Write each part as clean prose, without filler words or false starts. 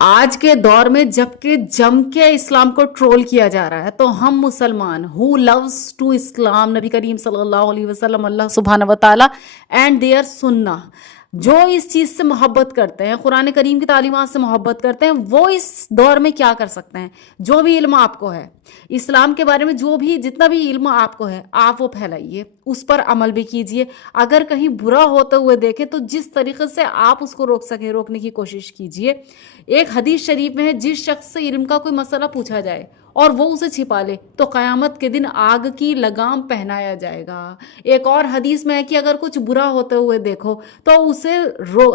آج کے دور میں جب کہ جم کے اسلام کو ٹرول کیا جا رہا ہے تو ہم مسلمان ہو لوز ٹو اسلام، نبی کریم صلی اللہ علیہ وسلم، اللہ سبحانہ و تعالی اینڈ دیئر سنہ، جو اس چیز سے محبت کرتے ہیں، قرآن کریم کی تعلیمات سے محبت کرتے ہیں، وہ اس دور میں کیا کر سکتے ہیں؟ جو بھی علم آپ کو ہے اسلام کے بارے میں، جو بھی جتنا بھی علم آپ کو ہے، آپ وہ پھیلائیے، اس پر عمل بھی کیجئے۔ اگر کہیں برا ہوتے ہوئے دیکھیں تو جس طریقے سے آپ اس کو روک سکیں روکنے کی کوشش کیجئے۔ ایک حدیث شریف میں ہے، جس شخص سے علم کا کوئی مسئلہ پوچھا جائے اور وہ اسے چھپا لے تو قیامت کے دن آگ کی لگام پہنایا جائے گا۔ ایک اور حدیث میں ہے کہ اگر کچھ برا ہوتے ہوئے دیکھو تو اسے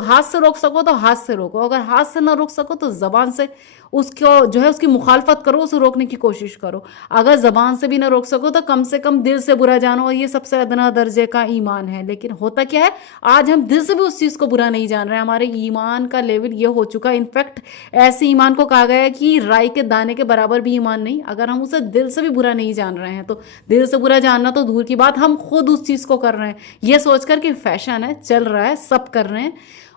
ہاتھ سے روک سکو تو ہاتھ سے روکو، اگر ہاتھ سے نہ روک سکو تو زبان سے اس کو جو ہے اس کی مخالفت کرو، اسے روکنے کی کوشش کرو۔ اگر زبان سے بھی نہ روک سکو تو کم سے کم دل سے برا جانو، اور یہ سب سے ادنا درجے کا ایمان ہے۔ لیکن ہوتا کیا ہے، آج ہم دل سے بھی اس چیز کو برا نہیں جان رہے، ہمارے ایمان کا لیول یہ ہو چکا، انفیکٹ ایسے ایمان کو کہا گیا ہے کہ رائی کے دانے کے برابر بھی ایمان نہیں۔ اگر ہم اسے دل سے بھی برا نہیں جان رہے ہیں تو دل سے برا جاننا تو دور کی بات، ہم خود اس چیز کو کر رہے ہیں یہ سوچ کر کہ فیشن ہے، چل رہا ہے، سب کر رہے ہیں،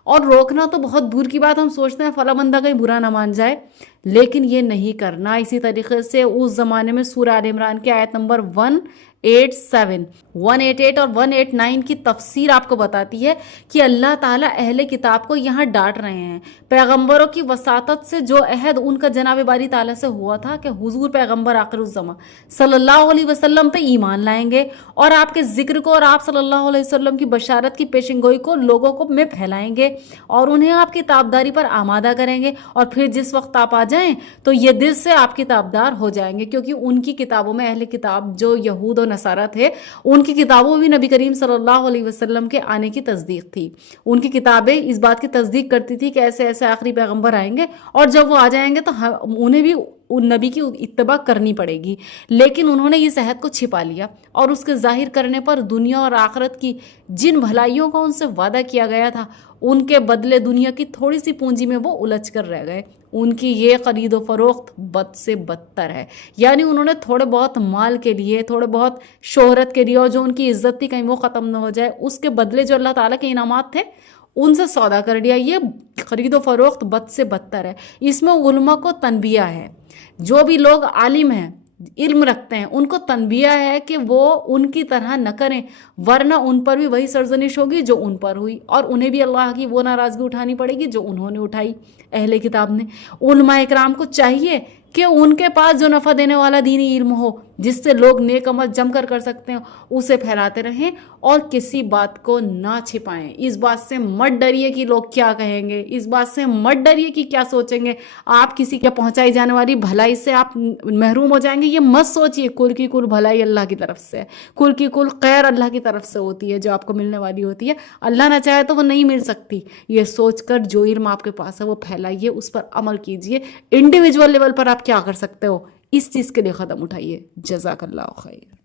اور روکنا تو بہت دور کی بات، ہم سوچتے ہیں فلاں بندہ کہیں برا نہ مان جائے، لیکن یہ نہیں کرنا۔ اسی طریقے سے اس زمانے میں سورہ آل عمران کی آیت نمبر 187 188 اور 189 کی تفسیر آپ کو بتاتی ہے کہ اللہ تعالیٰ اہل کتاب کو یہاں ڈانٹ رہے ہیں۔ پیغمبروں کی وساطت سے جو عہد ان کا جناب باری تعالیٰ سے ہوا تھا کہ حضور پیغمبر آخر الزماں صلی اللہ علیہ وسلم پہ ایمان لائیں گے اور آپ کے ذکر کو اور آپ صلی اللہ علیہ وسلم کی بشارت کی پیشن گوئی کو لوگوں کو میں پھیلائیں گے اور انہیں آپ کی تابداری پر آمادہ کریں گے، اور پھر جس وقت آپ آ جائیں تو یہ دل سے آپ کی تابدار ہو جائیں گے، کیونکہ ان کی کتابوں میں، اہل کتاب جو یہود و نصارہ تھے، ان کی کتابوں میں بھی نبی کریم صلی اللہ علیہ وسلم کے آنے کی تصدیق تھی۔ ان کی کتابیں اس بات کی تصدیق کرتی تھی کہ ایسے ایسے آخری پیغمبر آئیں گے، اور جب وہ آ جائیں گے تو انہیں بھی ان نبی کی اتباع کرنی پڑے گی۔ لیکن انہوں نے اس عہد کو چھپا لیا، اور اس کے ظاہر کرنے پر دنیا اور آخرت کی جن بھلائیوں کا ان سے وعدہ کیا گیا تھا، ان کے بدلے دنیا کی تھوڑی سی پونجی میں وہ الجھ کر رہ گئے۔ ان کی یہ خرید و فروخت بد سے بدتر ہے، یعنی انہوں نے تھوڑے بہت مال کے لیے، تھوڑے بہت شہرت کے لیے، اور جو ان کی عزت تھی کہیں وہ ختم نہ ہو جائے، اس کے بدلے جو اللہ تعالیٰ کے انعامات تھے ان سے سودا کر لیا۔ یہ خرید و فروخت بد سے بدتر ہے۔ اس میں علماء کو تنبیہ ہے، جو بھی لوگ عالم ہیں، علم رکھتے ہیں، ان کو تنبیہ ہے کہ وہ ان کی طرح نہ کریں، ورنہ ان پر بھی وہی سرزنش ہوگی جو ان پر ہوئی، اور انہیں بھی اللہ کی وہ ناراضگی اٹھانی پڑے گی جو انہوں نے اٹھائی، اہل کتاب نے۔ علماء اکرام کو چاہیے کہ ان کے پاس جو نفع دینے والا دینی علم ہو، جس سے لوگ نیک عمل جم کر سکتے ہیں، اسے پھیلاتے رہیں اور کسی بات کو نہ چھپائیں۔ اس بات سے مت ڈریے کہ لوگ کیا کہیں گے، اس بات سے مت ڈریے کہ کیا سوچیں گے، آپ کسی کے پہنچائی جانے والی بھلائی سے آپ محروم ہو جائیں گے، یہ مت سوچیے۔ کل کی کل بھلائی اللہ کی طرف سے ہے، کل کی کل خیر اللہ کی طرف سے ہوتی ہے، جو آپ کو ملنے والی ہوتی ہے، اللہ نہ چاہے تو وہ نہیں مل سکتی۔ یہ سوچ کر جو علم آپ کے پاس ہے وہ پھیلائیے، اس پر عمل کیجیے۔ انڈیویجول لیول پر آپ کیا کر سکتے ہو، اس چیز کے لیے قدم اٹھائیے۔ جزاک اللہ خیر۔